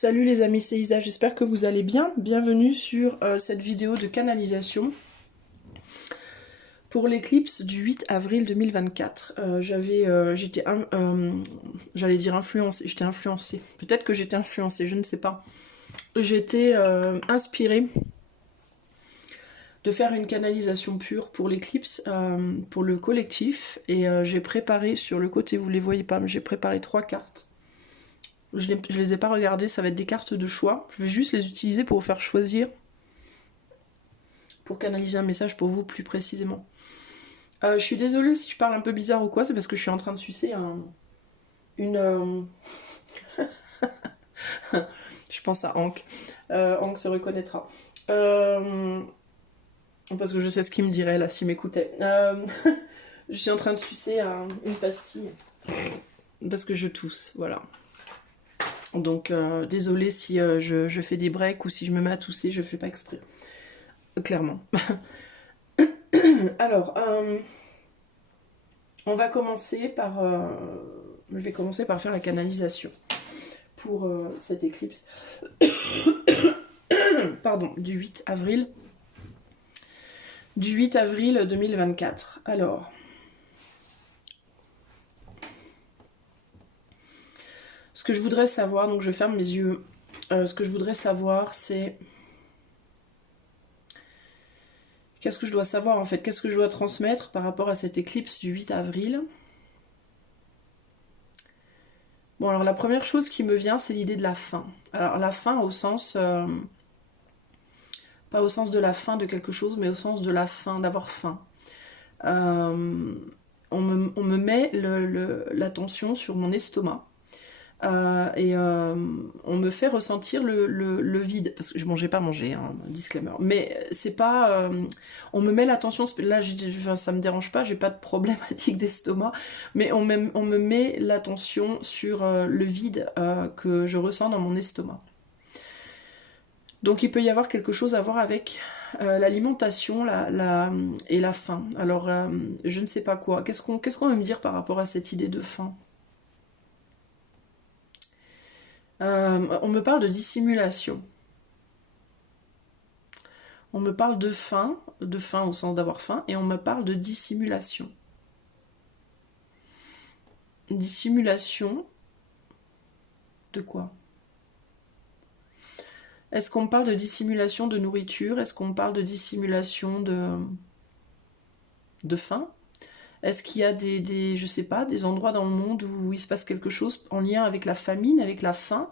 Salut les amis, c'est Isa, j'espère que vous allez bien. Bienvenue sur cette vidéo de canalisation pour l'éclipse du 8 avril 2024. J'allais dire influencée, j'étais influencée. Peut-être que j'étais influencée, je ne sais pas. J'étais inspirée de faire une canalisation pure pour l'éclipse, pour le collectif. Et j'ai préparé sur le côté, vous les voyez pas, mais j'ai préparé 3 cartes. Je les ai pas regardées, ça va être des cartes de choix. Je vais juste les utiliser pour vous faire choisir, pour canaliser un message pour vous plus précisément. Je suis désolée si je parle un peu bizarre ou quoi, c'est parce que je suis en train de sucer je pense à Hank. Hank se reconnaîtra. Parce que je sais ce qu'il me dirait là s'il m'écoutait. Je suis en train de sucer une pastille. Parce que je tousse, voilà. Donc désolée si je fais des breaks ou si je me mets à tousser, je fais pas exprès. Clairement. Alors, on va commencer par... je vais commencer par faire la canalisation pour cette éclipse. Pardon, du 8 avril. Du 8 avril 2024. Alors... Ce que je voudrais savoir, donc je ferme mes yeux, ce que je voudrais savoir c'est... Qu'est-ce que je dois savoir en fait? Qu'est-ce que je dois transmettre par rapport à cette éclipse du 8 avril? Bon, alors la première chose qui me vient, c'est l'idée de la fin. Alors la fin au sens... pas au sens de la fin de quelque chose, mais au sens de la fin, d'avoir faim. On me met l'attention sur mon estomac. On me fait ressentir le vide, parce que je mangeais pas manger, hein, disclaimer, mais c'est pas... on me met l'attention, là ça me dérange pas, j'ai pas de problématique d'estomac, mais on me met l'attention sur le vide que je ressens dans mon estomac. Donc il peut y avoir quelque chose à voir avec l'alimentation et la faim. Alors je ne sais pas quoi, qu'est-ce qu'on veut me dire par rapport à cette idée de faim? On me parle de dissimulation. On me parle de faim au sens d'avoir faim, et on me parle de dissimulation. Dissimulation de quoi? Est-ce qu'on me parle de dissimulation de nourriture? Est-ce qu'on me parle de dissimulation de faim? Est-ce qu'il y a je sais pas, des endroits dans le monde où il se passe quelque chose en lien avec la famine, avec la faim,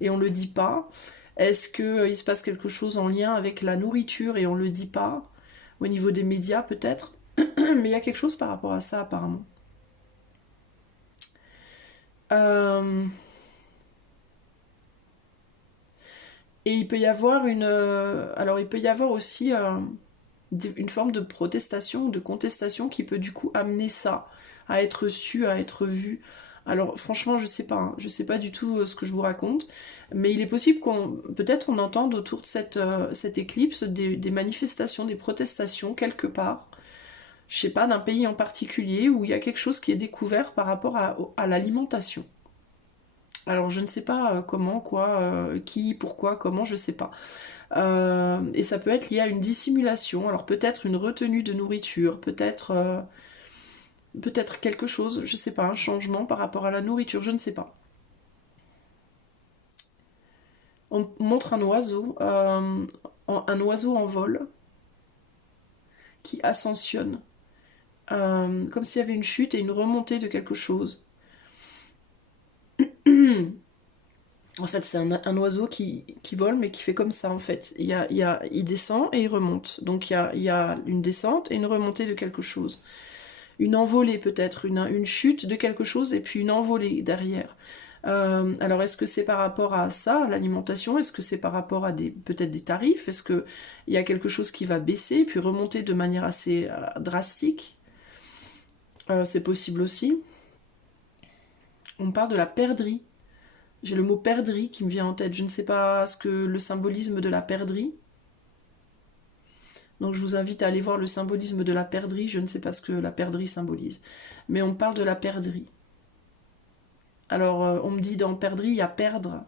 et on le dit pas? Est-ce qu'il se passe quelque chose en lien avec la nourriture et on le dit pas? Au niveau des médias peut-être? Mais il y a quelque chose par rapport à ça apparemment. Et il peut y avoir alors il peut y avoir aussi une forme de protestation ou de contestation qui peut du coup amener ça à être su, à être vu. Alors franchement je sais pas, hein, je sais pas du tout ce que je vous raconte, mais il est possible peut-être on entende autour de cette éclipse des manifestations, des protestations quelque part, je sais pas, d'un pays en particulier où il y a quelque chose qui est découvert par rapport à l'alimentation. Alors je ne sais pas comment, quoi, qui, pourquoi, comment, je sais pas. Et ça peut être lié à une dissimulation, alors peut-être une retenue de nourriture, peut-être quelque chose, je sais pas, un changement par rapport à la nourriture, je ne sais pas. On montre un oiseau en vol qui ascensionne, comme s'il y avait une chute et une remontée de quelque chose. En fait, c'est un oiseau qui vole, mais qui fait comme ça, en fait. Il descend et il remonte. Donc, il y a une descente et une remontée de quelque chose. Une envolée, peut-être. Une chute de quelque chose et puis une envolée derrière. Alors, est-ce que c'est par rapport à ça, l'alimentation? Est-ce que c'est par rapport à peut-être des tarifs? Est-ce qu'il y a quelque chose qui va baisser puis remonter de manière assez drastique? C'est possible aussi. On parle de la perdrix. J'ai le mot perdrix qui me vient en tête. Je ne sais pas ce que le symbolisme de la perdrix. Donc je vous invite à aller voir le symbolisme de la perdrix. Je ne sais pas ce que la perdrix symbolise. Mais on parle de la perdrix. Alors on me dit dans perdrix, il y a perdre.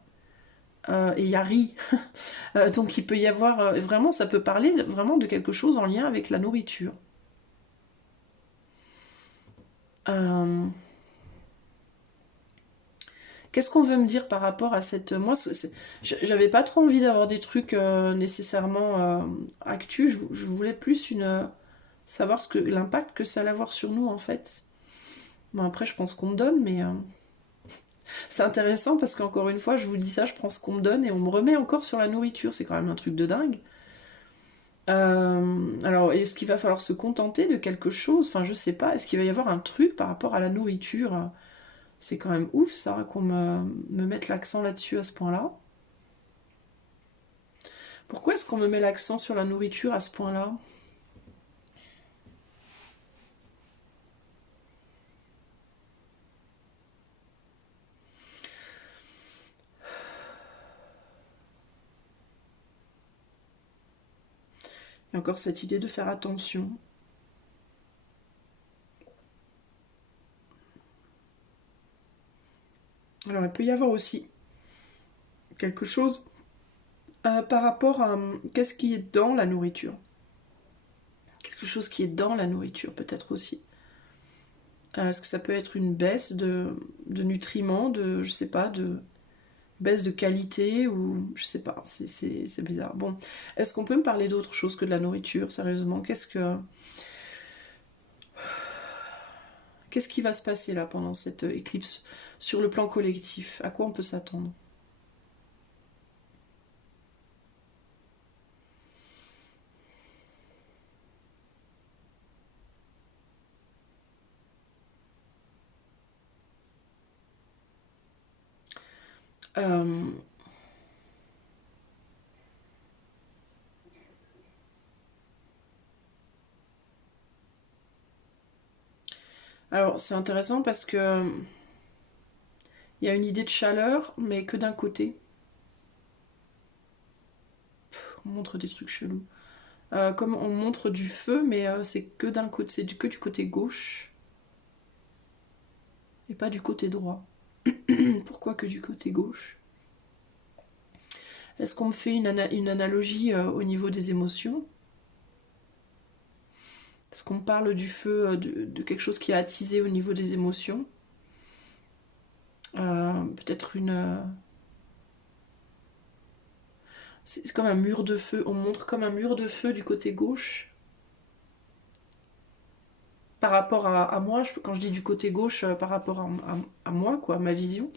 et il y a riz. Donc il peut y avoir, vraiment, ça peut parler vraiment de quelque chose en lien avec la nourriture. Euh, Qu'est-ce qu'on veut me dire par rapport à cette... Moi, j'avais pas trop envie d'avoir des trucs nécessairement actus. Je voulais plus savoir l'impact que ça allait avoir sur nous, en fait. Bon, après, je pense qu'on me donne, mais c'est intéressant parce qu'encore une fois, je vous dis ça, je prends ce qu'on me donne et on me remet encore sur la nourriture. C'est quand même un truc de dingue. Alors, est-ce qu'il va falloir se contenter de quelque chose? Enfin, je sais pas. Est-ce qu'il va y avoir un truc par rapport à la nourriture? C'est quand même ouf, ça, qu'on me mette l'accent là-dessus à ce point-là. Pourquoi est-ce qu'on me met l'accent sur la nourriture à ce point-là? Il y a encore cette idée de faire attention. Alors, il peut y avoir aussi quelque chose par rapport à qu'est-ce qui est dans la nourriture. Quelque chose qui est dans la nourriture, peut-être aussi. Est-ce que ça peut être une baisse de nutriments, je sais pas, de baisse de qualité, ou je sais pas, c'est bizarre. Bon, est-ce qu'on peut me parler d'autre chose que de la nourriture, sérieusement? Qu'est-ce qui va se passer là pendant cette éclipse sur le plan collectif? À quoi on peut s'attendre? Euh, Alors, c'est intéressant parce que il y a une idée de chaleur, mais que d'un côté. On montre des trucs chelous. Comme on montre du feu, mais c'est que d'un côté, que du côté gauche et pas du côté droit. Pourquoi que du côté gauche? Est-ce qu'on me fait une analogie au niveau des émotions? Est-ce qu'on parle du feu, de quelque chose qui a attisé au niveau des émotions? Peut-être c'est comme un mur de feu. On montre comme un mur de feu du côté gauche. Par rapport à moi, quand je dis du côté gauche, par rapport à moi, quoi, ma vision.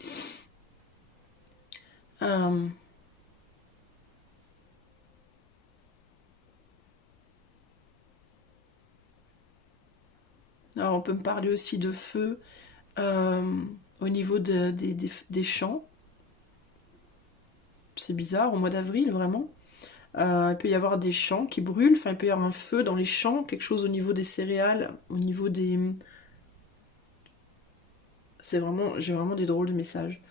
Euh, alors on peut me parler aussi de feu euh, au niveau des champs. C'est bizarre, au mois d'avril, vraiment. Il peut y avoir des champs qui brûlent, enfin il peut y avoir un feu dans les champs, quelque chose au niveau des céréales, au niveau des... J'ai vraiment des drôles de messages.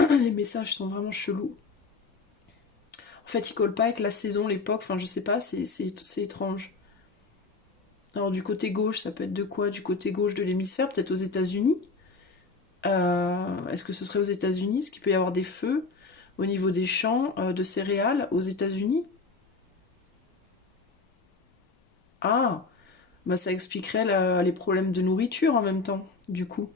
Les messages sont vraiment chelous. En fait, ils collent pas avec la saison, l'époque, enfin je sais pas, c'est étrange. Alors du côté gauche, ça peut être de quoi? Du côté gauche de l'hémisphère, peut-être aux États-Unis. Est-ce que ce serait aux États-Unis? Est-ce qu'il peut y avoir des feux au niveau des champs de céréales aux États-Unis? Ah, bah ça expliquerait les problèmes de nourriture en même temps, du coup.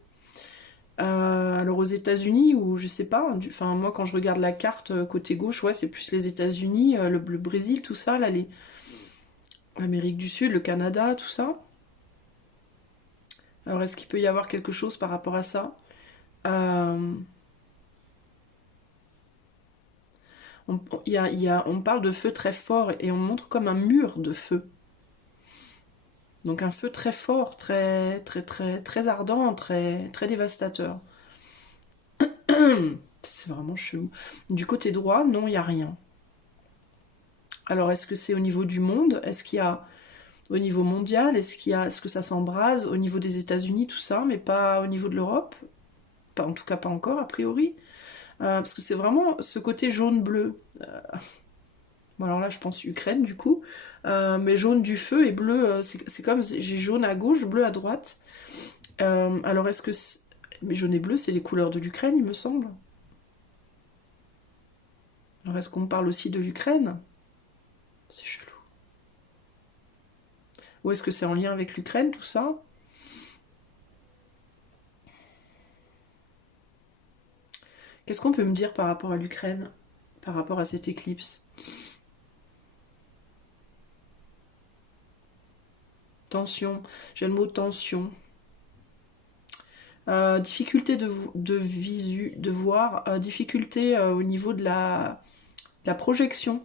Alors aux États-Unis, ou je sais pas, enfin moi quand je regarde la carte côté gauche, ouais, c'est plus les États-Unis, le Brésil, tout ça, là, l'Amérique du Sud, le Canada, tout ça. Alors est-ce qu'il peut y avoir quelque chose par rapport à ça? Euh, on parle de feu très fort et on montre comme un mur de feu. Donc un feu très fort, très très très très ardent, très très dévastateur. C'est vraiment chelou. Du côté droit, non, il n'y a rien. Alors est-ce que c'est au niveau du monde? Est-ce qu'il y a au niveau mondial? Est-ce que ça s'embrase au niveau des États-Unis, tout ça, mais pas au niveau de l'Europe? Pas, en tout cas pas encore, a priori. Parce que c'est vraiment ce côté jaune-bleu. Bon, alors là, je pense Ukraine, du coup. Mais jaune du feu et bleu, c'est comme j'ai jaune à gauche, bleu à droite. Alors, est-ce que... Mais jaune et bleu, c'est les couleurs de l'Ukraine, il me semble. Alors est-ce qu'on me parle aussi de l'Ukraine? C'est chelou. Ou est-ce que c'est en lien avec l'Ukraine tout ça? Qu'est-ce qu'on peut me dire par rapport à l'Ukraine? Par rapport à cette éclipse? Tension. J'ai le mot tension. Difficulté de voir, difficulté au niveau de la projection,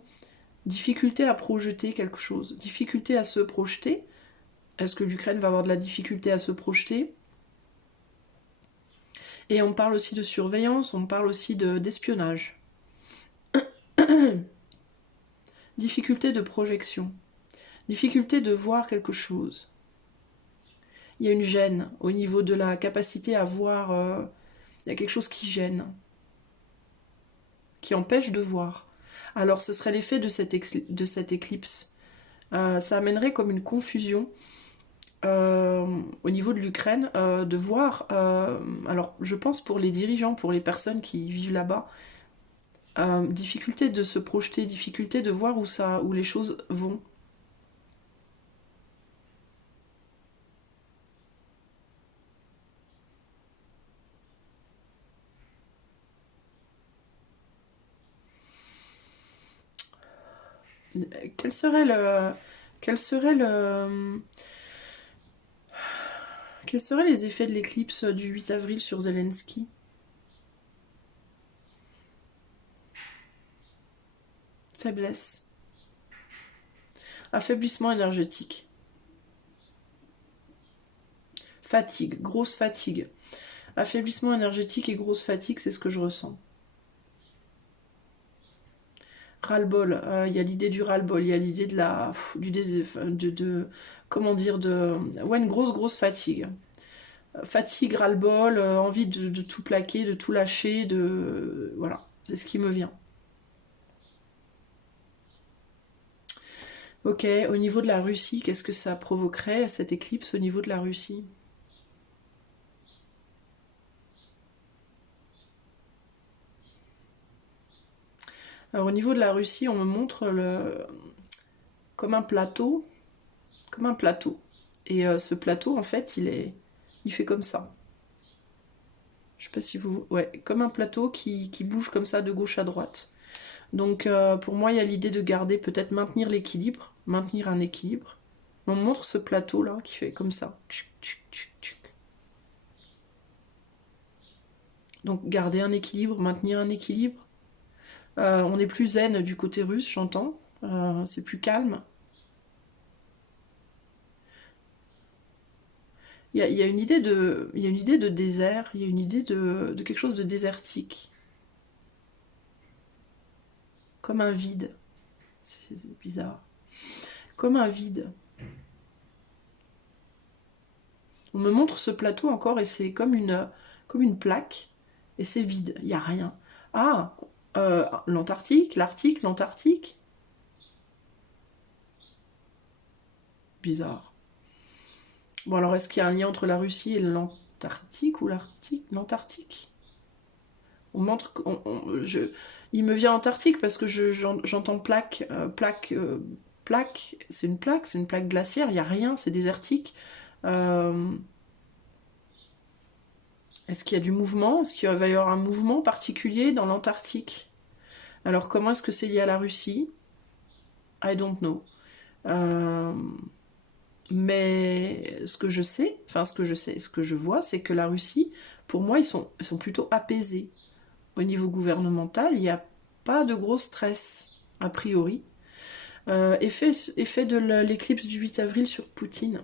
difficulté à projeter quelque chose, difficulté à se projeter. Est-ce que l'Ukraine va avoir de la difficulté à se projeter? Et on parle aussi de surveillance, on parle aussi d'espionnage. Difficulté de projection, difficulté de voir quelque chose. Il y a une gêne au niveau de la capacité à voir. Il y a quelque chose qui gêne, qui empêche de voir. Alors ce serait l'effet de cette éclipse. Ça amènerait comme une confusion au niveau de l'Ukraine de voir. Alors je pense pour les dirigeants, pour les personnes qui vivent là-bas, difficulté de se projeter, difficulté de voir où les choses vont. Quel serait le... Quel serait le... Quels seraient les effets de l'éclipse du 8 avril sur Zelensky? Faiblesse. Affaiblissement énergétique. Fatigue, grosse fatigue. Affaiblissement énergétique et grosse fatigue, c'est ce que je ressens. Ras-le-bol, il y a l'idée du ras-le-bol, il y a l'idée de la... comment dire, ouais, une grosse fatigue. Fatigue, ras-le-bol, envie de tout plaquer, de tout lâcher, Voilà, c'est ce qui me vient. Ok, au niveau de la Russie, qu'est-ce que ça provoquerait, cette éclipse au niveau de la Russie? Alors au niveau de la Russie, on me montre comme un plateau, comme un plateau. Et ce plateau, en fait, il fait comme ça. Je sais pas si vous... Ouais, comme un plateau qui bouge comme ça de gauche à droite. Donc pour moi, il y a l'idée de garder, peut-être maintenir l'équilibre, maintenir un équilibre. On me montre ce plateau-là qui fait comme ça. Donc garder un équilibre, maintenir un équilibre. On est plus zen du côté russe, j'entends. C'est plus calme. Il y a une idée de désert, il y a une idée de quelque chose de désertique. Comme un vide. C'est bizarre. Comme un vide. On me montre ce plateau encore et c'est comme une plaque. Et c'est vide, il n'y a rien. Ah, l'Antarctique, l'Arctique, l'Antarctique. Bizarre. Bon, alors est-ce qu'il y a un lien entre la Russie et l'Antarctique ou l'Antarctique? On montre. Il me vient Antarctique parce que j'entends plaque. Plaque, c'est une plaque glaciaire, il n'y a rien, c'est désertique. Est-ce qu'il y a du mouvement? Est-ce qu'il va y avoir un mouvement particulier dans l'Antarctique? Alors comment est-ce que c'est lié à la Russie? I don't know. Mais ce que je sais, ce que je vois, c'est que la Russie, pour moi, ils sont plutôt apaisés. Au niveau gouvernemental, il n'y a pas de gros stress, a priori. Effet de l'éclipse du 8 avril sur Poutine.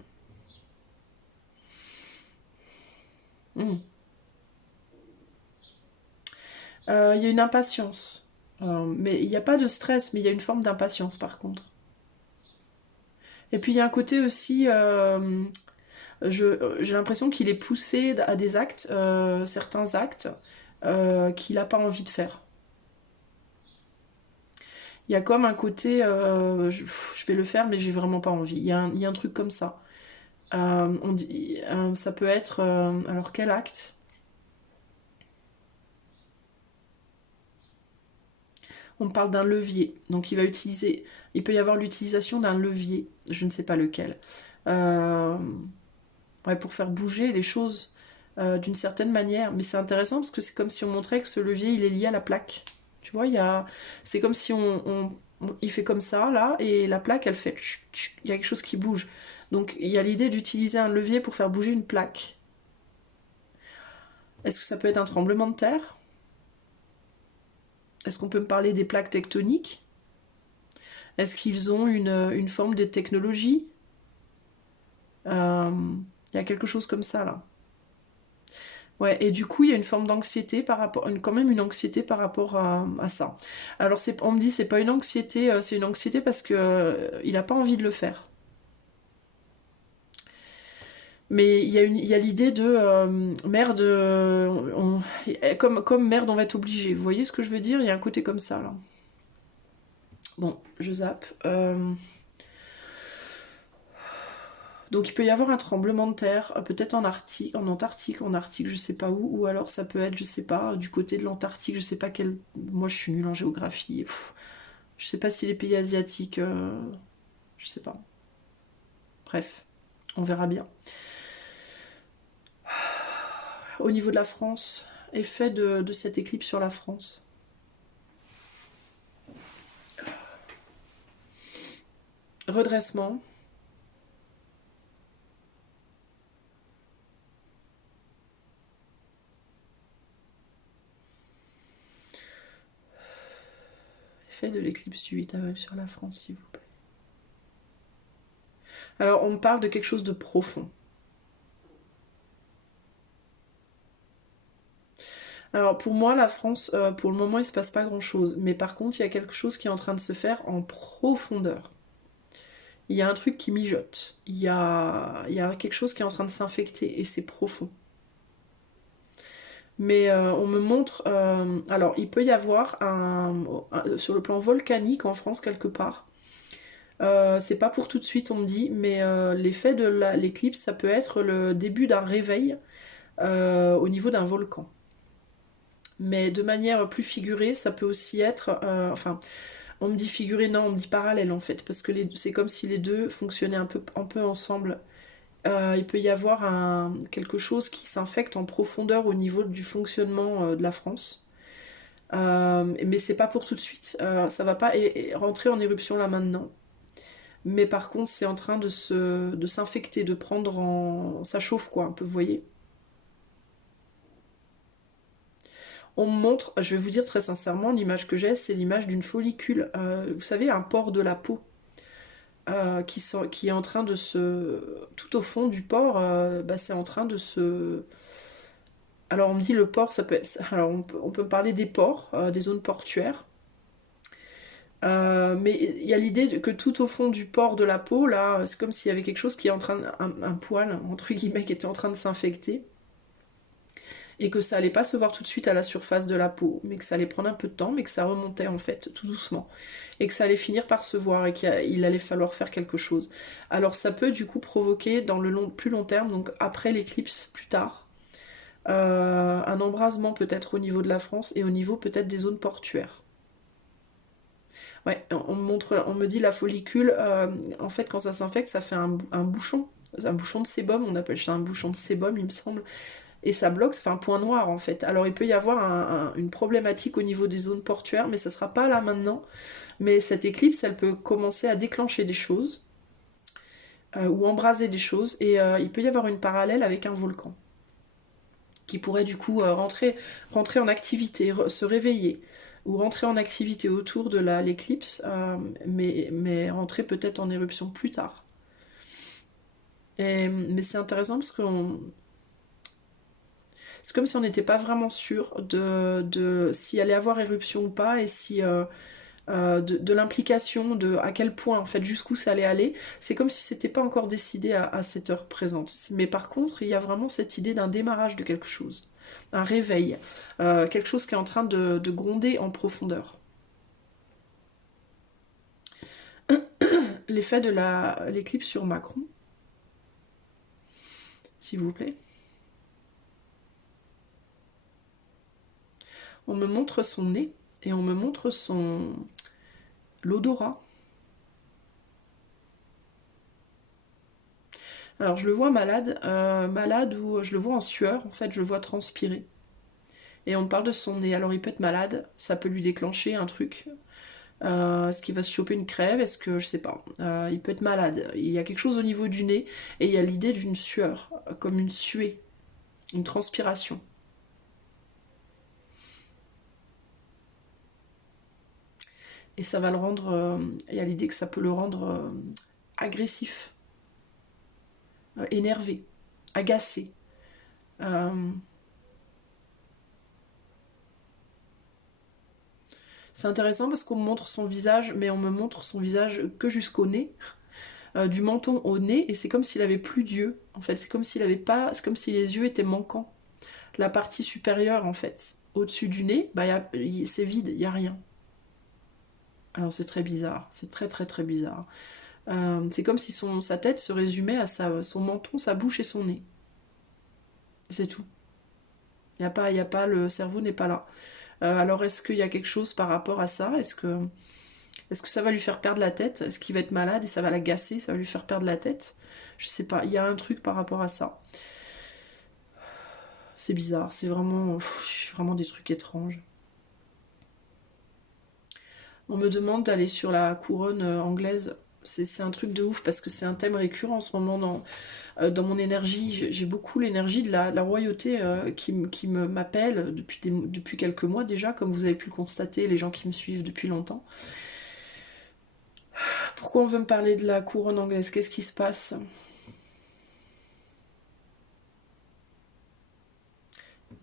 Il y a une impatience. Mais il n'y a pas de stress, mais il y a une forme d'impatience par contre. Et puis il y a un côté aussi, j'ai l'impression qu'il est poussé à des actes, certains actes, qu'il n'a pas envie de faire. Il y a comme un côté, je vais le faire, mais j'ai vraiment pas envie. Il y a un truc comme ça. Ça peut être, alors quel acte? On parle d'un levier. Donc il peut y avoir l'utilisation d'un levier, je ne sais pas lequel, euh, ouais, pour faire bouger les choses d'une certaine manière. Mais c'est intéressant parce que c'est comme si on montrait que ce levier, il est lié à la plaque. Tu vois, c'est comme si il fait comme ça, là, et la plaque, elle fait... Il y a quelque chose qui bouge. Donc il y a l'idée d'utiliser un levier pour faire bouger une plaque. Est-ce que ça peut être un tremblement de terre? Est-ce qu'on peut me parler des plaques tectoniques? Est-ce qu'ils ont une forme de technologie? Il y a quelque chose comme ça, là. Ouais, et du coup, il y a une forme d'anxiété par rapport, quand même une anxiété par rapport à ça. Alors, on me dit c'est pas une anxiété, c'est une anxiété parce que il n'a pas envie de le faire. Mais il y a l'idée de merde, comme merde, on va être obligé. Vous voyez ce que je veux dire? Il y a un côté comme ça là. Bon, je zappe. Donc il peut y avoir un tremblement de terre, peut-être en Arctique, je sais pas où, ou alors ça peut être, je sais pas, du côté de l'Antarctique, je sais pas quel. Moi je suis nulle en géographie. Je sais pas si les pays asiatiques, je sais pas. Bref, on verra bien. Au niveau de la France, effet de cette éclipse sur la France. Redressement. Effet de l'éclipse du 8 avril sur la France, s'il vous plaît. Alors, on me parle de quelque chose de profond. Alors, pour moi, la France, pour le moment, il se passe pas grand-chose. Mais par contre, il y a quelque chose qui est en train de se faire en profondeur. Il y a un truc qui mijote. Il y a quelque chose qui est en train de s'infecter et c'est profond. Mais on me montre... alors, il peut y avoir sur le plan volcanique en France, quelque part. C'est pas pour tout de suite, on me dit, mais l'effet de l'éclipse, ça peut être le début d'un réveil au niveau d'un volcan. Mais de manière plus figurée, ça peut aussi être... enfin, on me dit figuré, non, on me dit parallèle en fait, parce que c'est comme si les deux fonctionnaient un peu ensemble. Il peut y avoir quelque chose qui s'infecte en profondeur au niveau du fonctionnement de la France. Mais c'est pas pour tout de suite. Ça va pas rentrer en éruption là maintenant. Mais par contre, c'est en train de s'infecter, de prendre en... Ça chauffe quoi, un peu, vous voyez. On me montre, je vais vous dire très sincèrement, l'image que j'ai, c'est l'image d'une follicule. Vous savez, un pore de la peau. Qui est en train de se... Tout au fond du port, bah, c'est en train de se... Alors on me dit le port, ça peut être... Alors on peut parler des ports, des zones portuaires. Mais il y a l'idée que tout au fond du port de la peau, là, c'est comme s'il y avait quelque chose qui est en train... un poil, entre guillemets, qui était en train de s'infecter. Et que ça allait pas se voir tout de suite à la surface de la peau, mais que ça allait prendre un peu de temps, mais que ça remontait en fait tout doucement, et que ça allait finir par se voir et qu'il allait falloir faire quelque chose. Alors ça peut du coup provoquer dans le plus long terme, donc après l'éclipse, plus tard, un embrasement peut-être au niveau de la France et au niveau peut-être des zones portuaires. Ouais, on me dit la follicule, en fait quand ça s'infecte, ça fait un bouchon de sébum, on appelle ça un bouchon de sébum il me semble, et ça bloque, ça fait un point noir en fait. Alors il peut y avoir une problématique au niveau des zones portuaires, mais ça sera pas là maintenant. Mais cette éclipse, elle peut commencer à déclencher des choses, ou embraser des choses, et il peut y avoir une parallèle avec un volcan, qui pourrait du coup rentrer en activité, se réveiller, ou rentrer en activité autour de l'éclipse, mais rentrer peut-être en éruption plus tard. Mais c'est intéressant parce qu'on... C'est comme si on n'était pas vraiment sûr de s'il allait avoir éruption ou pas et si de l'implication, de à quel point en fait jusqu'où ça allait aller. C'est comme si c'était pas encore décidé à cette heure présente. Mais par contre, il y a vraiment cette idée d'un démarrage de quelque chose, un réveil, quelque chose qui est en train de gronder en profondeur. L'effet de l'éclipse sur Macron, s'il vous plaît. On me montre son nez et on me montre l'odorat. Alors je le vois malade, malade ou je le vois en sueur, en fait je le vois transpirer. Et on me parle de son nez, alors il peut être malade, ça peut lui déclencher un truc. Est-ce qu'il va se choper une crève? Est-ce que, je sais pas, il peut être malade. Il y a quelque chose au niveau du nez et il y a l'idée d'une sueur, comme une suée, une transpiration. Et ça va le rendre, il y a l'idée que ça peut le rendre agressif, énervé, agacé. Euh, c'est intéressant parce qu'on me montre son visage, mais on me montre son visage que jusqu'au nez, du menton au nez, et c'est comme s'il avait plus d'yeux. En fait, c'est comme s'il avait pas, c'est comme si les yeux étaient manquants. La partie supérieure, en fait, au-dessus du nez, bah, c'est vide, il y a rien. Alors c'est très bizarre, c'est très très très bizarre. C'est comme si sa tête se résumait à son menton, sa bouche et son nez. C'est tout. Y a pas, le cerveau n'est pas là. Alors est-ce qu'il y a quelque chose par rapport à ça? Est-ce que ça va lui faire perdre la tête? Est-ce qu'il va être malade et ça va l'agacer? Ça va lui faire perdre la tête? Je sais pas, il y a un truc par rapport à ça. C'est bizarre, c'est vraiment des trucs étranges. On me demande d'aller sur la couronne anglaise. C'est un truc de ouf parce que c'est un thème récurrent en ce moment dans mon énergie. J'ai beaucoup l'énergie de la royauté qui m'appelle depuis quelques mois déjà, comme vous avez pu le constater, les gens qui me suivent depuis longtemps. Pourquoi on veut me parler de la couronne anglaise? Qu'est-ce qui se passe?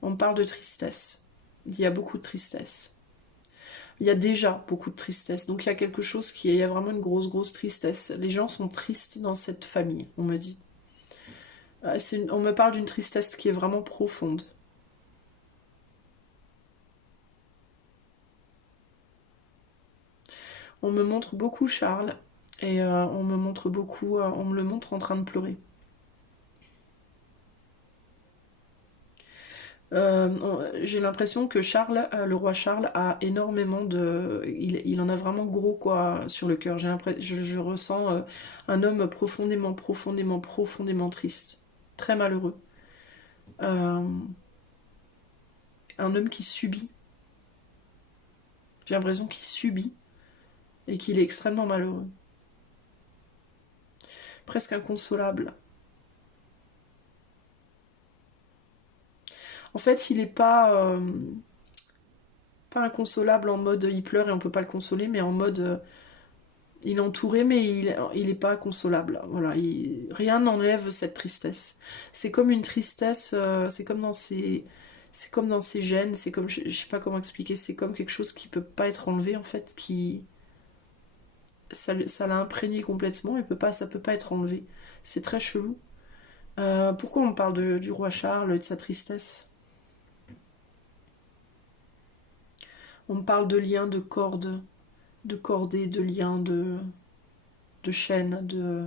On me parle de tristesse. Il y a beaucoup de tristesse. Il y a déjà beaucoup de tristesse. Donc il y a quelque chose il y a vraiment une grosse tristesse. Les gens sont tristes dans cette famille, on me dit. On me parle d'une tristesse qui est vraiment profonde. On me montre beaucoup Charles et on me montre beaucoup, on me le montre en train de pleurer. J'ai l'impression que Charles, le roi Charles, a énormément de... Il en a vraiment gros quoi sur le cœur. Je ressens un homme profondément triste. Très malheureux. Euh, un homme qui subit. J'ai l'impression qu'il subit et qu'il est extrêmement malheureux. Presque inconsolable. En fait, il est pas inconsolable en mode il pleure et on peut pas le consoler, mais en mode il est entouré mais il est pas consolable. Voilà, rien n'enlève cette tristesse. C'est comme une tristesse, c'est comme dans ses gènes, c'est comme je sais pas comment expliquer, c'est comme quelque chose qui peut pas être enlevé en fait, qui ça l'a imprégné complètement et ça peut pas être enlevé. C'est très chelou. Pourquoi on parle du roi Charles et de sa tristesse? On me parle de liens, de cordes, de cordées, de liens, de chaînes, de...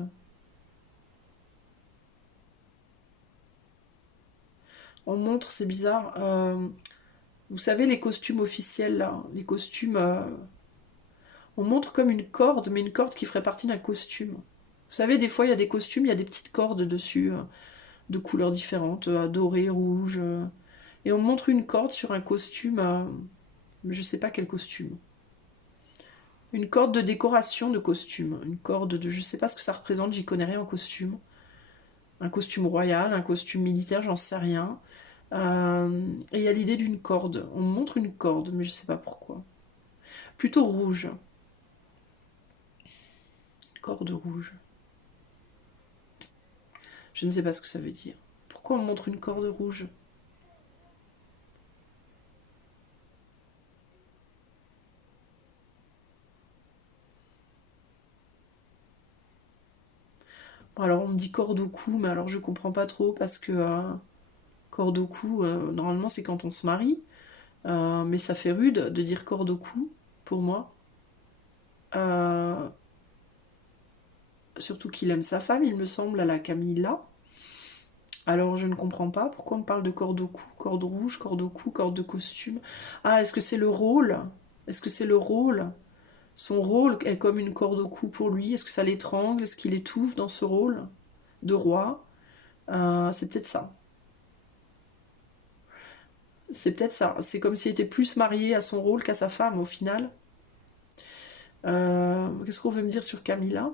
On montre, c'est bizarre, vous savez les costumes officiels là, les costumes... on montre comme une corde, mais une corde qui ferait partie d'un costume. Vous savez, des fois il y a des costumes, il y a des petites cordes dessus, de couleurs différentes, dorées, rouges. Et on montre une corde sur un costume, mais je sais pas quel costume. Une corde de décoration de costume. Une corde de... Je sais pas ce que ça représente, j'y connais rien en costume. Un costume royal, un costume militaire, j'en sais rien. Et il y a l'idée d'une corde. On montre une corde, mais je sais pas pourquoi. Plutôt rouge. Corde rouge. Je ne sais pas ce que ça veut dire. Pourquoi on montre une corde rouge? Bon, alors on me dit corde au cou, mais alors je comprends pas trop parce que corde au cou, normalement c'est quand on se marie. Mais ça fait rude de dire corde au cou, pour moi. Euh, Surtout qu'il aime sa femme, il me semble, à la Camilla. Alors je ne comprends pas pourquoi on parle de corde au cou, corde rouge, corde au cou, corde de costume. Ah, est-ce que c'est le rôle? Est-ce que c'est le rôle? Son rôle est comme une corde au cou pour lui. Est-ce que ça l'étrangle? Est-ce qu'il étouffe dans ce rôle de roi? C'est peut-être ça. C'est peut-être ça. C'est comme s'il était plus marié à son rôle qu'à sa femme au final. Qu'est-ce qu'on veut me dire sur Camilla?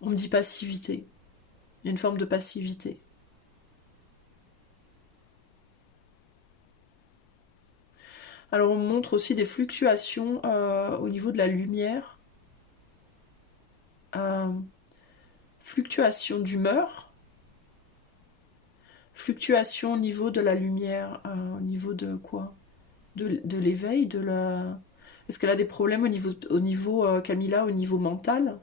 On me dit passivité. Il y a une forme de passivité. Alors on me montre aussi des fluctuations au niveau de la lumière. Fluctuation d'humeur. Fluctuation au niveau de la lumière. Au niveau de quoi? De l'éveil, de la... Est-ce qu'elle a des problèmes au niveau Camilla, au niveau mental?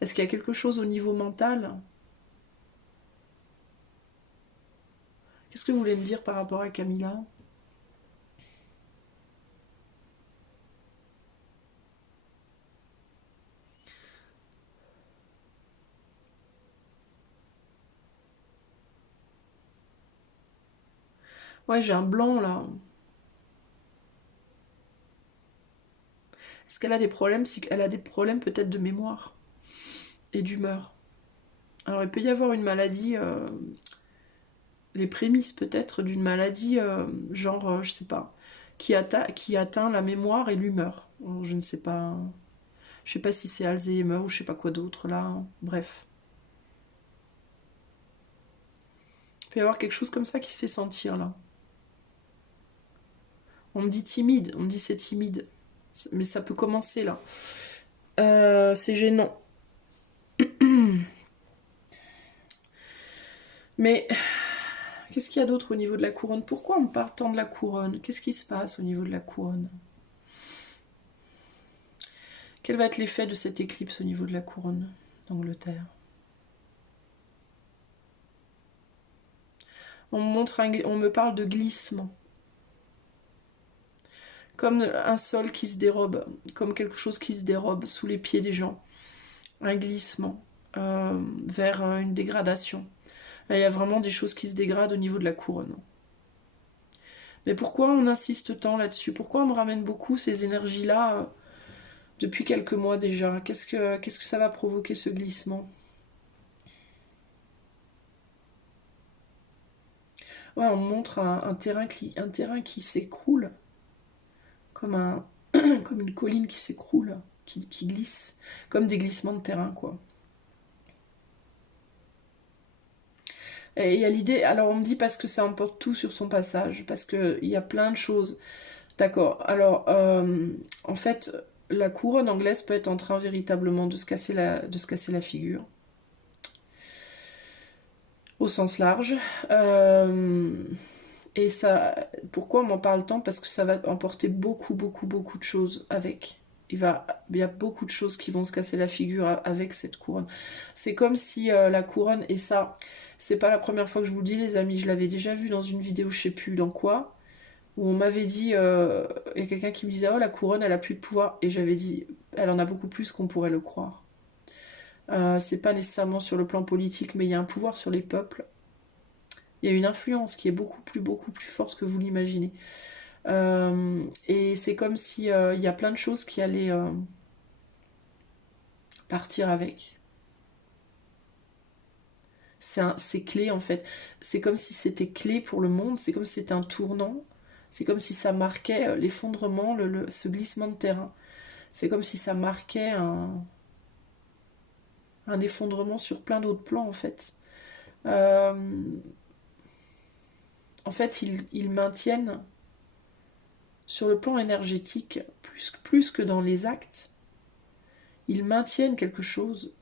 Est-ce qu'il y a quelque chose au niveau mental? Qu'est-ce que vous voulez me dire par rapport à Camilla? Ouais, j'ai un blanc là. Est-ce qu'elle a des problèmes? Elle a des problèmes peut-être de mémoire et d'humeur. Alors il peut y avoir une maladie, les prémices peut-être d'une maladie, genre, je sais pas, qui atteint la mémoire et l'humeur. Je ne sais pas. Je sais pas si c'est Alzheimer ou je sais pas quoi d'autre là. Bref. Il peut y avoir quelque chose comme ça qui se fait sentir là. On me dit timide, on me dit c'est timide. Mais ça peut commencer là. C'est gênant. Mais qu'est-ce qu'il y a d'autre au niveau de la couronne? Pourquoi on me parle tant de la couronne? Qu'est-ce qui se passe au niveau de la couronne? Quel va être l'effet de cette éclipse au niveau de la couronne d'Angleterre? On me parle de glissement. Comme un sol qui se dérobe, comme quelque chose qui se dérobe sous les pieds des gens. Un glissement vers une dégradation. Là, il y a vraiment des choses qui se dégradent au niveau de la couronne. Mais pourquoi on insiste tant là-dessus? Pourquoi on me ramène beaucoup ces énergies-là depuis quelques mois déjà? Qu'est-ce que ça va provoquer ce glissement? Ouais, on me montre un terrain qui s'écroule, comme, comme une colline qui s'écroule, qui glisse, comme des glissements de terrain, quoi. Et il y a l'idée, alors on me dit parce que ça emporte tout sur son passage, parce qu'il y a plein de choses. D'accord, alors en fait, la couronne anglaise peut être en train véritablement de se casser la figure, au sens large. Et ça, pourquoi on m'en parle tant? Parce que ça va emporter beaucoup, beaucoup, beaucoup de choses avec. Il y a beaucoup de choses qui vont se casser la figure avec cette couronne. C'est comme si la couronne, et ça, c'est pas la première fois que je vous le dis, les amis, je l'avais déjà vu dans une vidéo, je sais plus dans quoi, où on m'avait dit, il y a quelqu'un qui me disait, oh la couronne, elle a plus de pouvoir, et j'avais dit, elle en a beaucoup plus qu'on pourrait le croire. C'est pas nécessairement sur le plan politique, mais il y a un pouvoir sur les peuples. Il y a une influence qui est beaucoup plus forte que vous l'imaginez. Et c'est comme si il y a plein de choses qui allaient partir avec. C'est clé en fait. C'est comme si c'était clé pour le monde. C'est comme si c'était un tournant. C'est comme si ça marquait l'effondrement, ce glissement de terrain. C'est comme si ça marquait un effondrement sur plein d'autres plans en fait. En fait, ils maintiennent sur le plan énergétique, plus que dans les actes, ils maintiennent quelque chose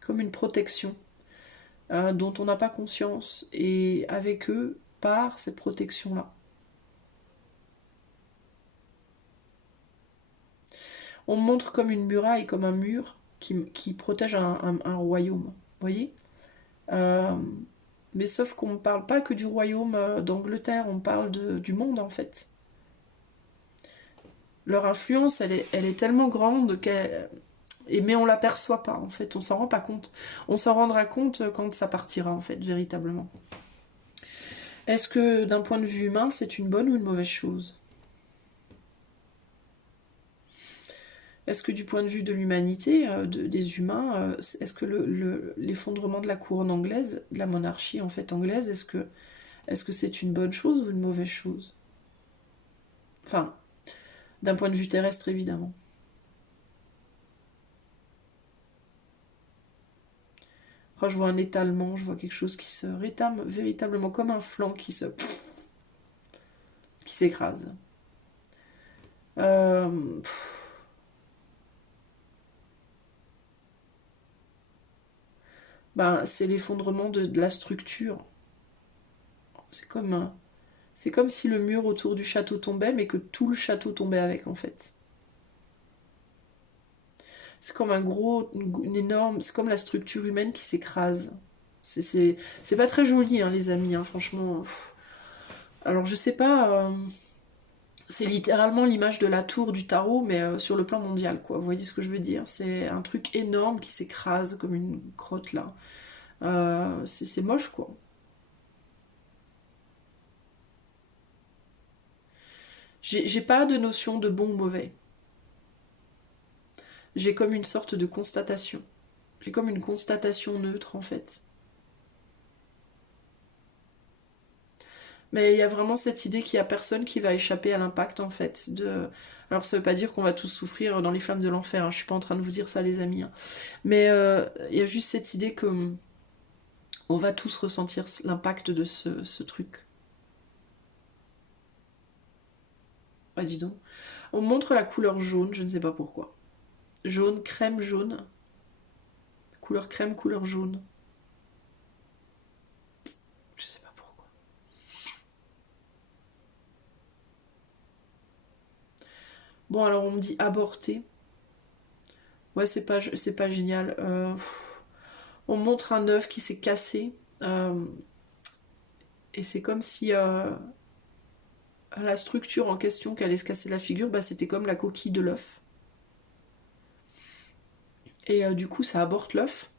comme une protection dont on n'a pas conscience, et avec eux part cette protection-là. On montre comme une muraille, comme un mur qui protège un royaume, vous voyez mais sauf qu'on ne parle pas que du royaume d'Angleterre, on parle du monde en fait. Leur influence, elle est tellement grande mais on l'aperçoit pas en fait, on s'en rend pas compte. On s'en rendra compte quand ça partira en fait, véritablement. Est-ce que d'un point de vue humain, c'est une bonne ou une mauvaise chose? Est-ce que du point de vue de l'humanité, des humains, est-ce que l'effondrement de la couronne anglaise, de la monarchie en fait anglaise, est-ce que c'est une bonne chose ou une mauvaise chose? Enfin, d'un point de vue terrestre évidemment. Après, je vois un étalement, je vois quelque chose qui se rétame véritablement comme un flanc qui s'écrase. Euh, ben, c'est l'effondrement de la structure. C'est comme c'est comme si le mur autour du château tombait, mais que tout le château tombait avec en fait. C'est comme une énorme, c'est comme la structure humaine qui s'écrase. C'est pas très joli, hein, les amis, hein, franchement. Alors je sais pas, c'est littéralement l'image de la tour du tarot, mais sur le plan mondial, quoi. Vous voyez ce que je veux dire? C'est un truc énorme qui s'écrase comme une crotte là. C'est moche, quoi. J'ai pas de notion de bon ou mauvais. J'ai comme une sorte de constatation. J'ai comme une constatation neutre en fait. Mais il y a vraiment cette idée qu'il n'y a personne qui va échapper à l'impact en fait. Alors ça veut pas dire qu'on va tous souffrir dans les flammes de l'enfer, hein. Je suis pas en train de vous dire ça les amis, hein. Mais il y a juste cette idée que on va tous ressentir l'impact de ce truc. Ah dis donc. On montre la couleur jaune, je ne sais pas pourquoi. Jaune, crème jaune. Couleur crème, couleur jaune. Je sais pas pourquoi. Bon alors on me dit avorter. Ouais c'est pas génial. On montre un œuf qui s'est cassé. Et c'est comme si la structure en question qui allait se casser la figure, bah, c'était comme la coquille de l'œuf. Et du coup, ça aborte l'œuf.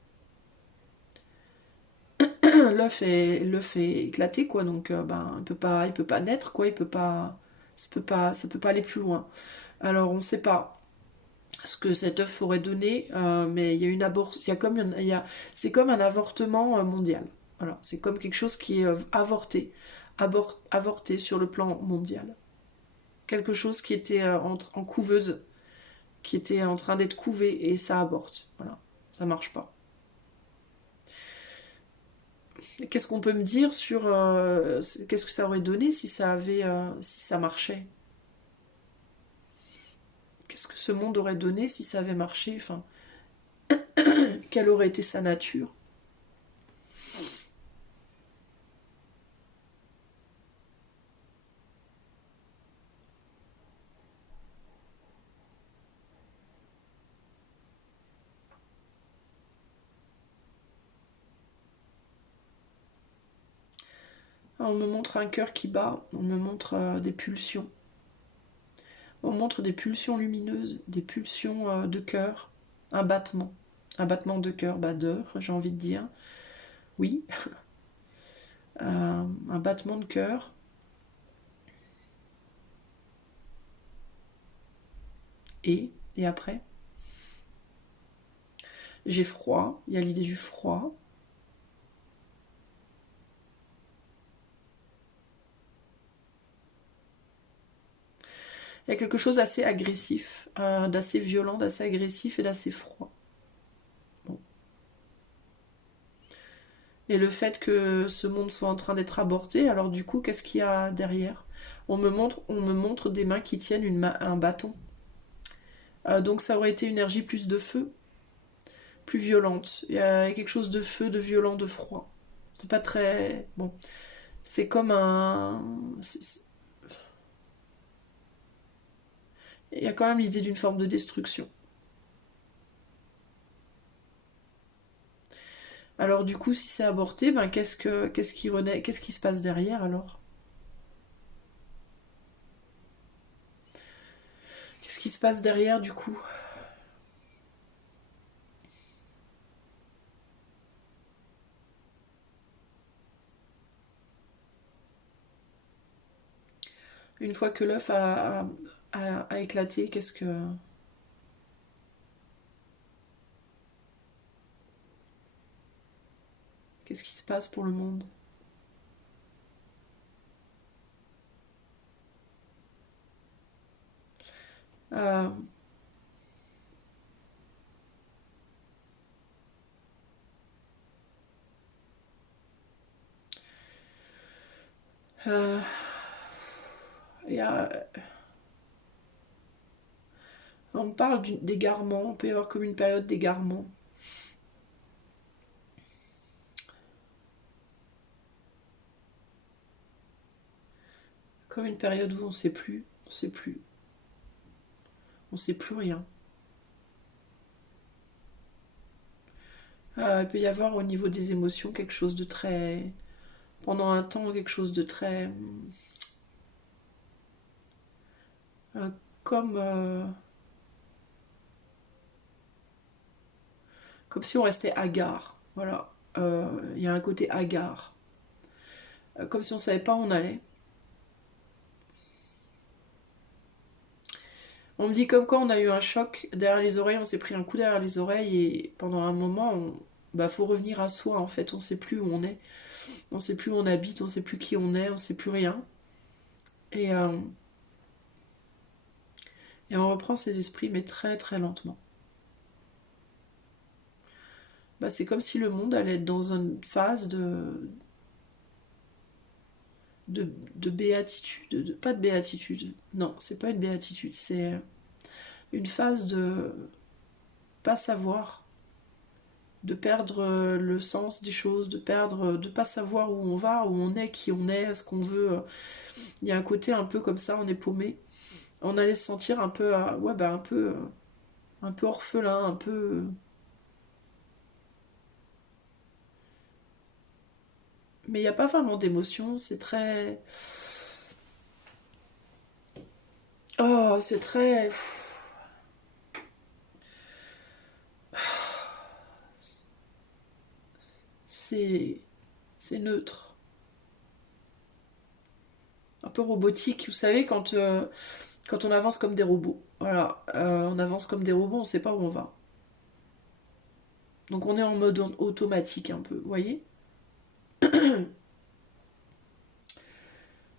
L'œuf est éclaté, quoi. Donc, ben, il peut pas naître, quoi. Ça peut pas aller plus loin. Alors, on ne sait pas ce que cet œuf aurait donné, mais il y a c'est comme un avortement mondial. Voilà, c'est comme quelque chose qui est avorté sur le plan mondial. Quelque chose qui était en couveuse, qui était en train d'être couvé et ça avorte. Voilà, ça marche pas. Et qu'est-ce qu'on peut me dire sur qu'est-ce que ça aurait donné si ça marchait? Qu'est-ce que ce monde aurait donné si ça avait marché? Enfin, quelle aurait été sa nature? On me montre un cœur qui bat, on me montre des pulsions. On montre des pulsions lumineuses, des pulsions de cœur, un battement. Un battement de cœur, j'ai envie de dire. Oui. Un battement de cœur. Et après, j'ai froid, il y a l'idée du froid. Il y a quelque chose d'assez agressif, d'assez violent, d'assez agressif et d'assez froid. Bon. Et le fait que ce monde soit en train d'être aborté, alors du coup, qu'est-ce qu'il y a derrière? On me montre des mains qui tiennent un bâton. Donc ça aurait été une énergie plus de feu, plus violente. Il y a quelque chose de feu, de violent, de froid. C'est pas très... Bon. C'est comme un... Il y a quand même l'idée d'une forme de destruction. Alors du coup, si c'est aborté, ben qu'est-ce qui se passe derrière alors? Qu'est-ce qui se passe derrière du coup? Une fois que l'œuf a éclaté, qu'est-ce qui se passe pour le monde? Euh, euh, il y a- on parle d'égarement, on peut y avoir comme une période d'égarement. Comme une période où on sait plus, on sait plus, on sait plus rien. Il peut y avoir au niveau des émotions quelque chose de très... Pendant un temps, quelque chose de très... euh, comme... comme si on restait hagard. Voilà. Il y a un côté hagard. Comme si on savait pas où on allait. On me dit comme quand on a eu un choc derrière les oreilles, on s'est pris un coup derrière les oreilles et pendant un moment, bah, faut revenir à soi en fait. On sait plus où on est. On sait plus où on habite, on sait plus qui on est, on sait plus rien. Et, euh, et on reprend ses esprits, mais très très lentement. Bah, c'est comme si le monde allait être dans une phase de béatitude. Pas de béatitude. Non, c'est pas une béatitude. C'est une phase de pas savoir, de perdre le sens des choses, de pas savoir où on va, où on est, qui on est, ce qu'on veut. Il y a un côté un peu comme ça, on est paumé. On allait se sentir un peu, ouais, bah un peu orphelin, un peu. Mais il n'y a pas vraiment d'émotion, c'est très. Oh, c'est très. C'est. C'est neutre. Un peu robotique, vous savez, quand on avance comme des robots. Voilà, on avance comme des robots, on ne sait pas où on va. Donc on est en mode automatique un peu, vous voyez.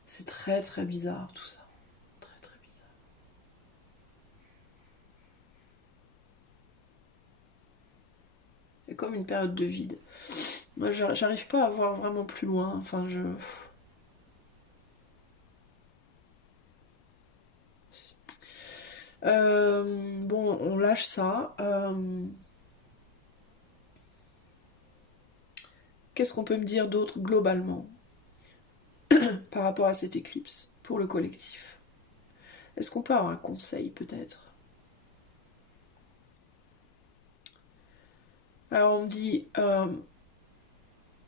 C'est très très bizarre tout ça. Très très bizarre. C'est comme une période de vide. Moi j'arrive pas à voir vraiment plus loin. Enfin je. Bon, on lâche ça. Qu'est-ce qu'on peut me dire d'autre globalement par rapport à cette éclipse pour le collectif? Est-ce qu'on peut avoir un conseil peut-être? Alors on me dit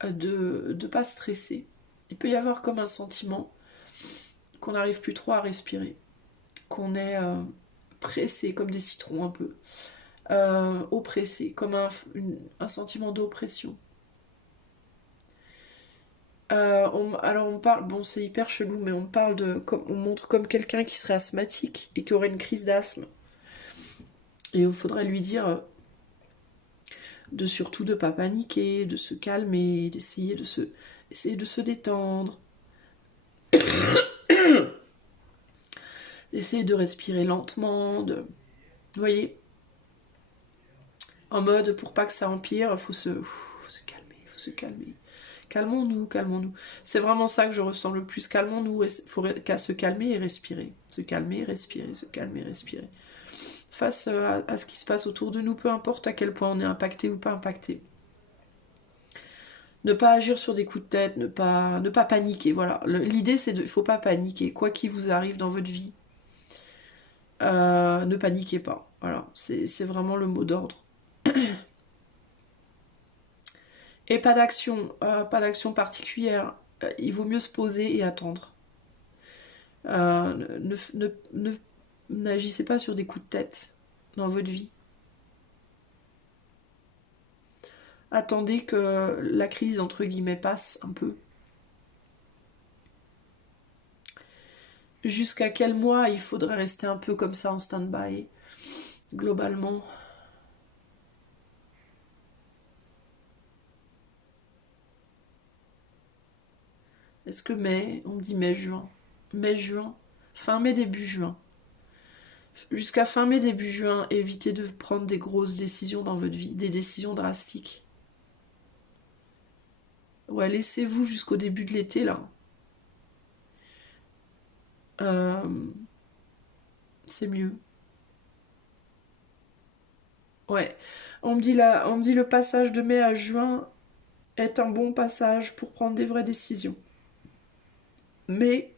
de ne pas stresser. Il peut y avoir comme un sentiment qu'on n'arrive plus trop à respirer, qu'on est pressé comme des citrons un peu, oppressé, comme un sentiment d'oppression. Alors on parle, bon c'est hyper chelou, mais on parle on montre comme quelqu'un qui serait asthmatique et qui aurait une crise d'asthme. Et il faudrait lui dire de surtout de pas paniquer, de se calmer, essayer de se détendre, d'essayer de respirer lentement, vous voyez, en mode pour pas que ça empire, faut se calmer, faut se calmer. Calmons-nous, calmons-nous. C'est vraiment ça que je ressens le plus. Calmons-nous, il faut qu'à se calmer et respirer. Se calmer, respirer, se calmer, respirer. Face à ce qui se passe autour de nous, peu importe à quel point on est impacté ou pas impacté. Ne pas agir sur des coups de tête, ne pas paniquer. Voilà. L'idée, c'est de, il faut pas paniquer. Quoi qu'il vous arrive dans votre vie, ne paniquez pas. Voilà. C'est vraiment le mot d'ordre. Et pas d'action particulière. Il vaut mieux se poser et attendre. N'agissez pas sur des coups de tête dans votre vie. Attendez que la crise, entre guillemets, passe un peu. Jusqu'à quel mois il faudrait rester un peu comme ça en stand-by, globalement? Est-ce que mai? On me dit mai, juin. Mai, juin. Fin mai, début juin. Jusqu'à fin mai, début juin, évitez de prendre des grosses décisions dans votre vie, des décisions drastiques. Ouais, laissez-vous jusqu'au début de l'été, là. C'est mieux. Ouais. On me dit le passage de mai à juin est un bon passage pour prendre des vraies décisions. Mais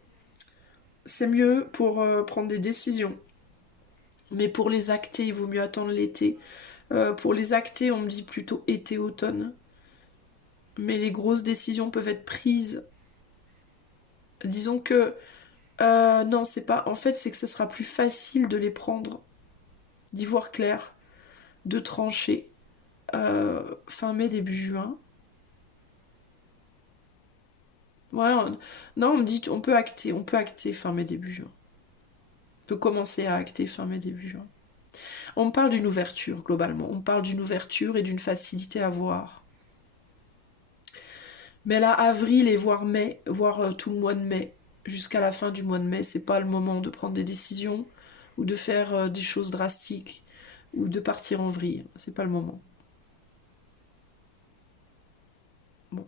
c'est mieux pour prendre des décisions. Mais pour les acter, il vaut mieux attendre l'été. Pour les acter, on me dit plutôt été-automne. Mais les grosses décisions peuvent être prises. Disons que... non, c'est pas... En fait, c'est que ce sera plus facile de les prendre, d'y voir clair, de trancher. Fin mai, début juin. Ouais, non, on me dit on peut acter fin mai, début juin. On peut commencer à acter fin mai, début juin. On me parle d'une ouverture, globalement. On me parle d'une ouverture et d'une facilité à voir. Mais là, avril et voire mai, voire tout le mois de mai, jusqu'à la fin du mois de mai, c'est pas le moment de prendre des décisions ou de faire des choses drastiques ou de partir en vrille. C'est pas le moment. Bon.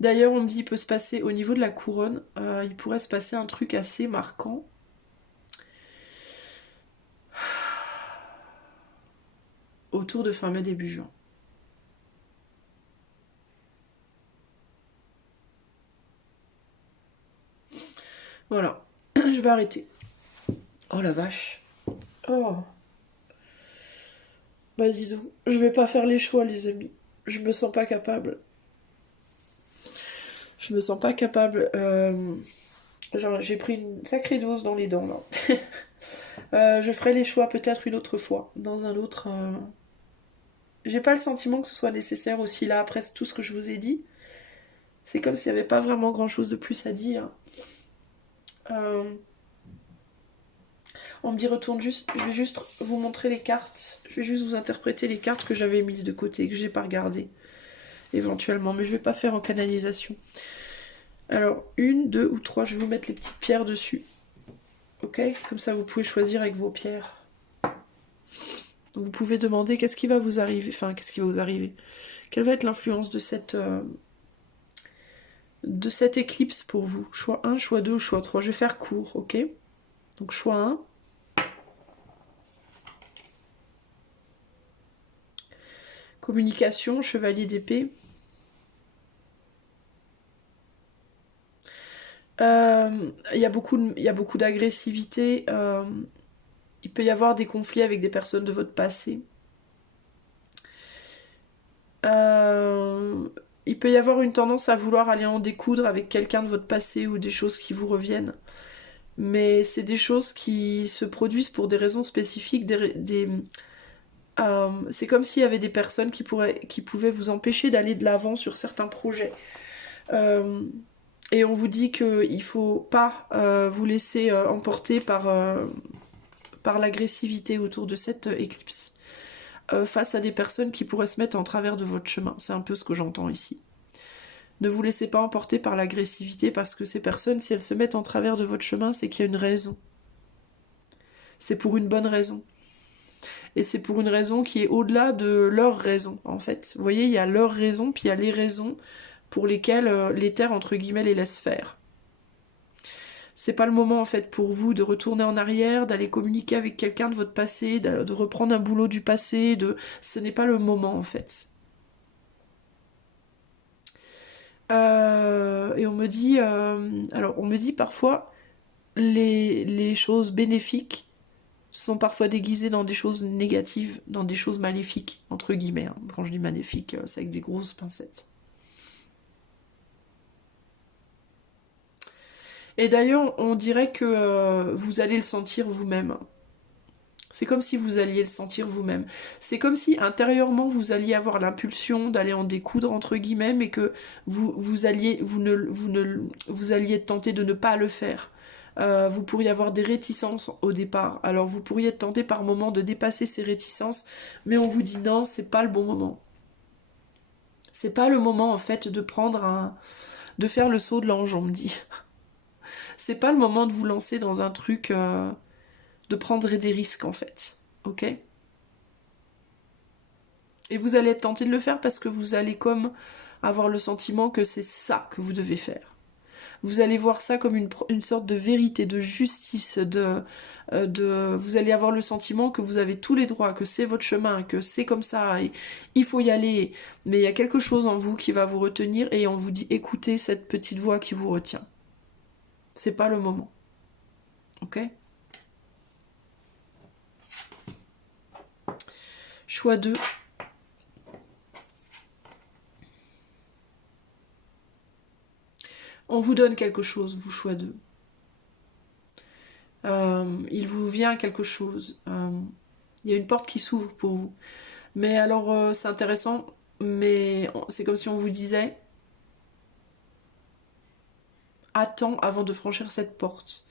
D'ailleurs, on me dit il peut se passer au niveau de la couronne, il pourrait se passer un truc assez marquant. Autour de fin mai, début juin. Voilà, je vais arrêter. Oh la vache. Oh. Bah disons, je vais pas faire les choix les amis. Je me sens pas capable. Je me sens pas capable. Genre j'ai pris une sacrée dose dans les dents là. Je ferai les choix peut-être une autre fois. Dans un autre... J'ai pas le sentiment que ce soit nécessaire aussi là après tout ce que je vous ai dit. C'est comme s'il n'y avait pas vraiment grand chose de plus à dire. On me dit retourne juste, je vais juste vous montrer les cartes. Je vais juste vous interpréter les cartes que j'avais mises de côté, que j'ai pas regardées. Éventuellement, mais je vais pas faire en canalisation. Alors, 1, 2 ou 3, je vais vous mettre les petites pierres dessus. Ok? Comme ça, vous pouvez choisir avec vos pierres. Donc, vous pouvez demander qu'est-ce qui va vous arriver. Enfin, qu'est-ce qui va vous arriver? Quelle va être l'influence de cette éclipse pour vous? Choix 1, choix 2 ou choix 3. Je vais faire court, ok? Donc, choix 1. Communication, chevalier d'épée. Il y a beaucoup d'agressivité. Il peut y avoir des conflits avec des personnes de votre passé. Il peut y avoir une tendance à vouloir aller en découdre avec quelqu'un de votre passé ou des choses qui vous reviennent. Mais c'est des choses qui se produisent pour des raisons spécifiques. C'est comme s'il y avait des personnes qui pouvaient vous empêcher d'aller de l'avant sur certains projets. Et on vous dit qu'il ne faut pas vous laisser emporter par l'agressivité autour de cette éclipse. Face à des personnes qui pourraient se mettre en travers de votre chemin. C'est un peu ce que j'entends ici. Ne vous laissez pas emporter par l'agressivité parce que ces personnes, si elles se mettent en travers de votre chemin, c'est qu'il y a une raison. C'est pour une bonne raison. Et c'est pour une raison qui est au-delà de leur raison, en fait. Vous voyez, il y a leur raison, puis il y a les raisons pour lesquelles l'éther, entre guillemets, les laisse faire. C'est pas le moment, en fait, pour vous de retourner en arrière, d'aller communiquer avec quelqu'un de votre passé, de reprendre un boulot du passé, ce n'est pas le moment, en fait. Et on me dit... alors, on me dit parfois, les choses bénéfiques sont parfois déguisées dans des choses négatives, dans des choses maléfiques, entre guillemets. Hein. Quand je dis maléfique, c'est avec des grosses pincettes. Et d'ailleurs, on dirait que vous allez le sentir vous-même. C'est comme si vous alliez le sentir vous-même. C'est comme si intérieurement vous alliez avoir l'impulsion d'aller en découdre entre guillemets, mais que vous alliez tenter de ne pas le faire. Vous pourriez avoir des réticences au départ. Alors vous pourriez être tenté par moment de dépasser ces réticences, mais on vous dit non, c'est pas le bon moment. C'est pas le moment en fait de de faire le saut de l'ange, on me dit. C'est pas le moment de vous lancer dans un truc, de prendre des risques en fait. Ok? Et vous allez être tenté de le faire parce que vous allez comme avoir le sentiment que c'est ça que vous devez faire. Vous allez voir ça comme une sorte de vérité, de justice, vous allez avoir le sentiment que vous avez tous les droits, que c'est votre chemin, que c'est comme ça, et il faut y aller. Mais il y a quelque chose en vous qui va vous retenir et on vous dit écoutez cette petite voix qui vous retient. C'est pas le moment. Ok? Choix 2. On vous donne quelque chose, vous, choix 2. Il vous vient quelque chose. Il y a une porte qui s'ouvre pour vous. Mais alors, c'est intéressant, mais c'est comme si on vous disait attends avant de franchir cette porte.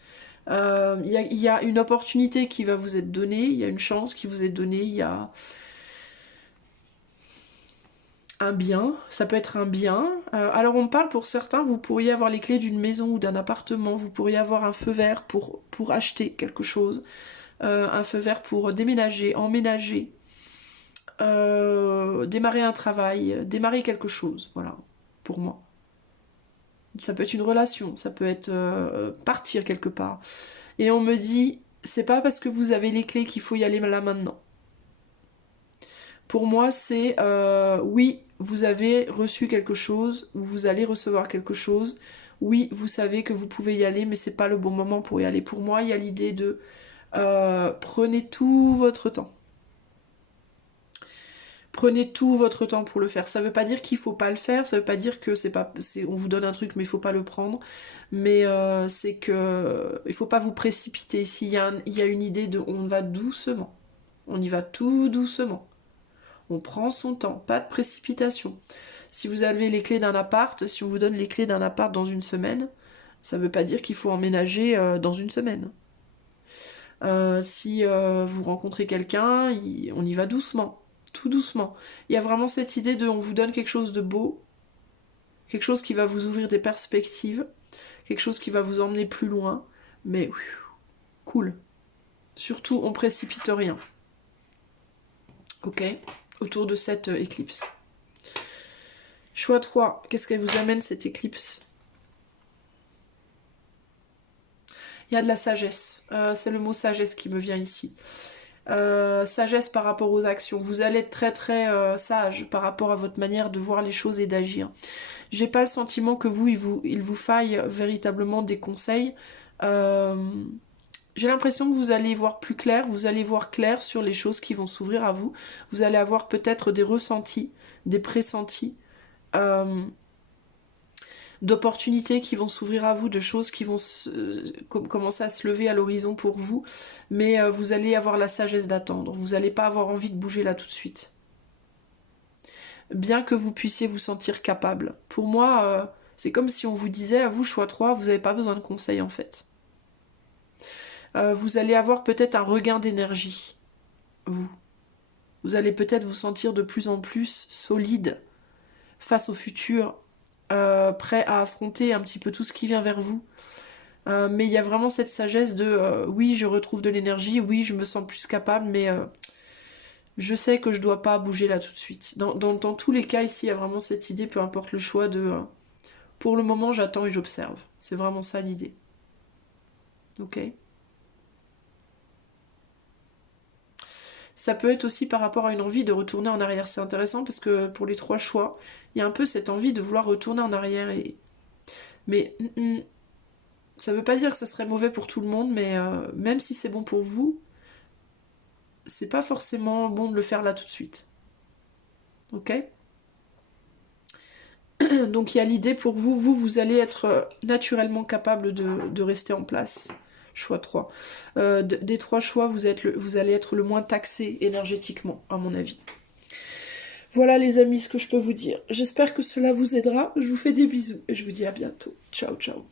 Il y a une opportunité qui va vous être donnée, il y a une chance qui vous est donnée, il y a un bien, ça peut être un bien. Alors on parle pour certains, vous pourriez avoir les clés d'une maison ou d'un appartement, vous pourriez avoir un feu vert pour acheter quelque chose, un feu vert pour déménager, emménager, démarrer un travail, démarrer quelque chose, voilà, pour moi. Ça peut être une relation, ça peut être partir quelque part. Et on me dit, c'est pas parce que vous avez les clés qu'il faut y aller là maintenant. Pour moi, c'est oui, vous avez reçu quelque chose, ou vous allez recevoir quelque chose. Oui, vous savez que vous pouvez y aller, mais c'est pas le bon moment pour y aller. Pour moi, il y a l'idée de prenez tout votre temps. Prenez tout votre temps pour le faire. Ça veut pas dire qu'il faut pas le faire, ça veut pas dire que on vous donne un truc mais il faut pas le prendre. Mais c'est que il faut pas vous précipiter. S'il y a il y a une idée de on va doucement. On y va tout doucement. On prend son temps, pas de précipitation. Si vous avez les clés d'un appart, si on vous donne les clés d'un appart dans une semaine, ça veut pas dire qu'il faut emménager dans une semaine. Si vous rencontrez quelqu'un, on y va doucement. Tout doucement. Il y a vraiment cette idée de on vous donne quelque chose de beau, quelque chose qui va vous ouvrir des perspectives, quelque chose qui va vous emmener plus loin, mais cool. Surtout, on précipite rien. Ok, autour de cette éclipse. Choix 3, qu'est-ce qu'elle vous amène cette éclipse? Il y a de la sagesse, c'est le mot sagesse qui me vient ici. Sagesse par rapport aux actions. Vous allez être très très sage par rapport à votre manière de voir les choses et d'agir. J'ai pas le sentiment que il vous faille véritablement des conseils. J'ai l'impression que vous allez voir plus clair, vous allez voir clair sur les choses qui vont s'ouvrir à vous. Vous allez avoir peut-être des ressentis, des pressentis, d'opportunités qui vont s'ouvrir à vous, de choses qui vont commencer à se lever à l'horizon pour vous, mais vous allez avoir la sagesse d'attendre, vous n'allez pas avoir envie de bouger là tout de suite. Bien que vous puissiez vous sentir capable. Pour moi, c'est comme si on vous disait, à vous, choix 3, vous n'avez pas besoin de conseils en fait. Vous allez avoir peut-être un regain d'énergie, vous. Vous allez peut-être vous sentir de plus en plus solide face au futur, prêt à affronter un petit peu tout ce qui vient vers vous. Mais il y a vraiment cette sagesse de oui, je retrouve de l'énergie, oui, je me sens plus capable, mais je sais que je dois pas bouger là tout de suite. Dans tous les cas, ici, il y a vraiment cette idée, peu importe le choix, de pour le moment, j'attends et j'observe. C'est vraiment ça l'idée. Ok. Ça peut être aussi par rapport à une envie de retourner en arrière. C'est intéressant parce que pour les 3 choix, il y a un peu cette envie de vouloir retourner en arrière. Mais ça veut pas dire que ça serait mauvais pour tout le monde, mais même si c'est bon pour vous, c'est pas forcément bon de le faire là tout de suite. Ok? Donc il y a l'idée pour vous, vous allez être naturellement capable de rester en place Choix 3. Des 3 choix, vous allez être le moins taxé énergétiquement, à mon avis. Voilà les amis, ce que je peux vous dire. J'espère que cela vous aidera. Je vous fais des bisous et je vous dis à bientôt. Ciao, ciao.